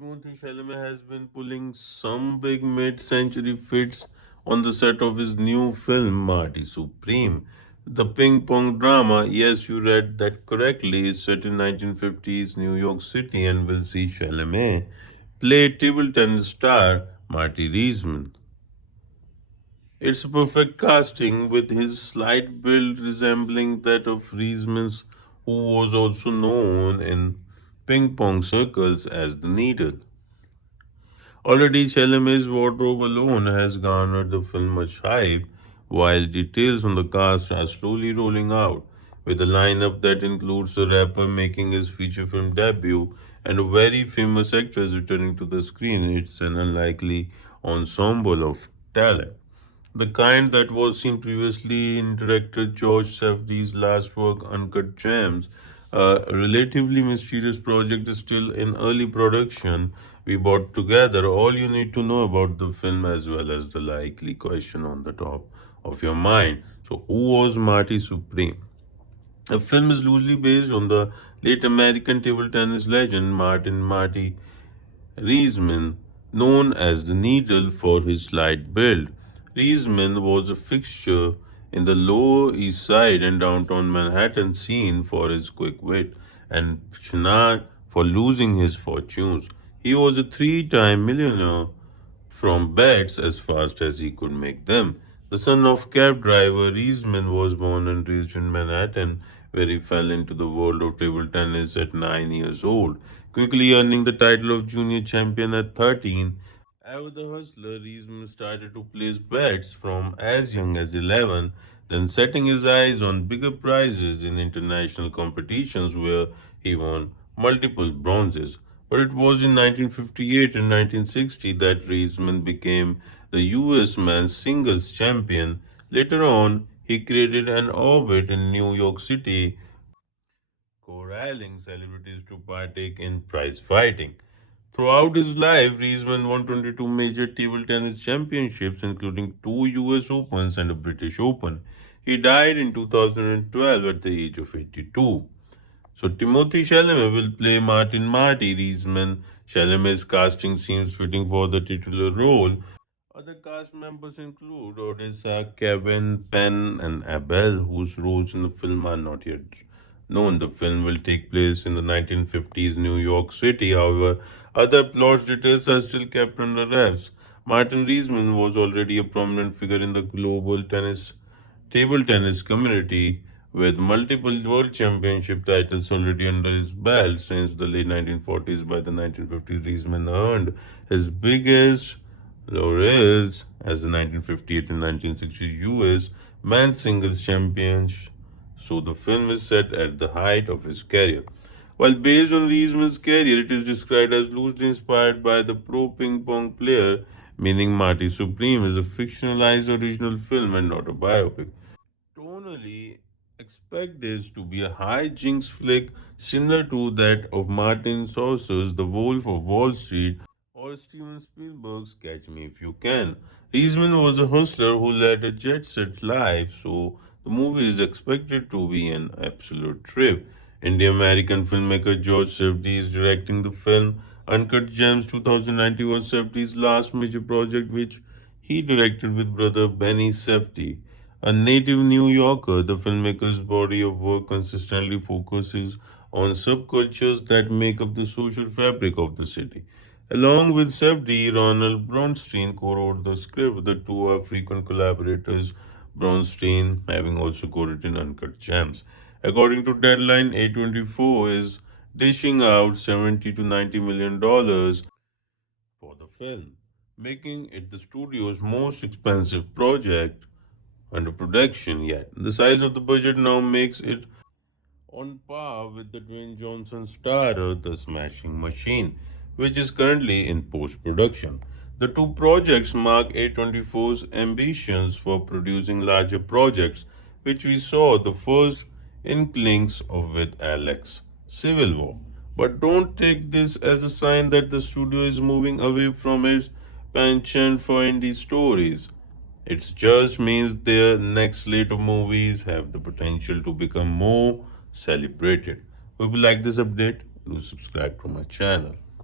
Timothée Chalamet has been pulling some big mid-century fits on the set of his new film Marty Supreme. The ping pong drama, yes, you read that correctly, is set in 1950s New York City and will see Chalamet play table tennis star Marty Reisman. It's a perfect casting with his slight build resembling that of Reisman's, who was also known in ping pong circles as the Needle. Already, Chalamet's wardrobe alone has garnered the film much hype, while details on the cast are slowly rolling out, with a lineup that includes a rapper making his feature film debut and a very famous actress returning to the screen. It's an unlikely ensemble of talent. The kind that was seen previously in director Josh Safdie's last work, Uncut Gems. A relatively mysterious project is still in early production. We brought together all you need to know about the film as well as the likely question on the top of your mind. So, who was Marty Supreme? The film is loosely based on the late American table tennis legend Marty Reisman, known as the Needle for his slight build. Reisman was a fixture in the Lower East Side and downtown Manhattan scene for his quick wit and penchant for losing his fortunes. He was a three-time millionaire from bets as fast as he could make them. The son of cab driver, Reisman was born and raised in Manhattan, where he fell into the world of table tennis at 9 years old, quickly earning the title of junior champion at 13. As the hustler, Reisman started to place bets from as young as 11, then setting his eyes on bigger prizes in international competitions where he won multiple bronzes. But it was in 1958 and 1960 that Reisman became the US men's singles champion. Later on, he created an orbit in New York City, corralling celebrities to partake in prize fighting. Throughout his life, Reisman won 22 major table tennis championships, including two US Opens and a British Open. He died in 2012 at the age of 82. So, Timothée Chalamet will play Martin Marty Reisman. Chalamet's casting seems fitting for the titular role. Other cast members include Odessa, Kevin, Penn, and Abel, whose roles in the film are not yet known. The film will take place in the 1950s New York City. However, other plot details are still kept under wraps. Martin Reisman was already a prominent figure in the global table tennis community, with multiple world championship titles already under his belt since the late 1940s. By the 1950s, Reisman earned his biggest laurels as the 1958 and 1960 US men's singles champions, so the film is set at the height of his career. While based on Reisman's career, it is described as loosely inspired by the pro ping pong player, meaning Marty Supreme is a fictionalized original film and not a biopic. Tonally, expect this to be a high-jinks flick similar to that of Martin Scorsese's The Wolf of Wall Street or Steven Spielberg's Catch Me If You Can. Reisman was a hustler who led a jet-set life, so the movie is expected to be an absolute trip. Indian-American filmmaker Josh Safdie is directing the film. Uncut Gems 2019 was Safdie's last major project, which he directed with brother Benny Safdie. A native New Yorker, the filmmaker's body of work consistently focuses on subcultures that make up the social fabric of the city. Along with Safdie, Ronald Bronstein co-wrote the script. The two are frequent collaborators, Bronstein having also co-written Uncut Gems. According to Deadline, A24 is dishing out 70 to 90 million dollars for the film, making it the studio's most expensive project under production yet. The size of the budget now makes it on par with the Dwayne Johnson starrer The Smashing Machine, which is currently in post production. The two projects mark A24's ambitions for producing larger projects, which we saw the first inklings of with Alex Civil War. But don't take this as a sign that the studio is moving away from its penchant for indie stories. It just means their next slate of movies have the potential to become more celebrated. Hope you like this update. Do subscribe to my channel.